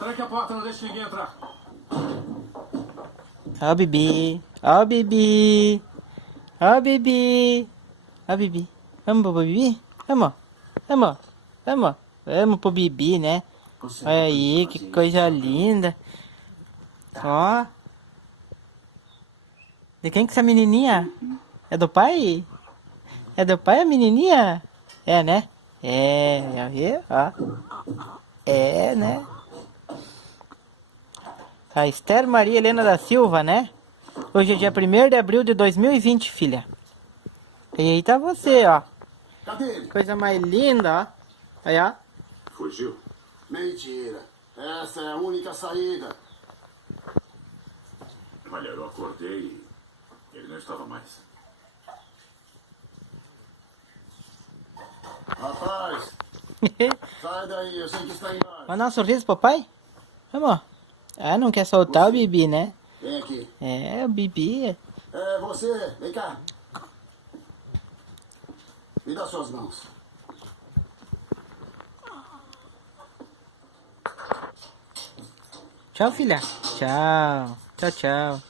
Tranque a porta, não deixe ninguém entrar. Ó o Bibi. Ó o Bibi. Ó o Bibi. Ó o Bibi. Vamos pro Bibi? Vamos. Vamos. Vamos. Vamos pro Bibi, né? Você Olha não aí, pode que fazer coisa isso, linda. Ó. De quem que é essa menininha? É do pai? É do pai a menininha? É, né? É, viu? Ó. É, né? A Esther Maria Helena da Silva, né? Hoje é dia 1º de abril de 2020, filha. E aí tá você, ó. Cadê ele? Coisa mais linda, ó. Aí, ó. Fugiu? Mentira. Essa é a única saída. Olha, eu acordei e ele não estava mais. Rapaz, sai daí, eu sei que está embaixo. Manda um sorriso pro papai? Vamos. Ah, não quer soltar o Bibi, né? Vem aqui. É, o Bibi. É, você, vem cá. Me dá suas mãos. Tchau, filha. Tchau. Tchau, tchau.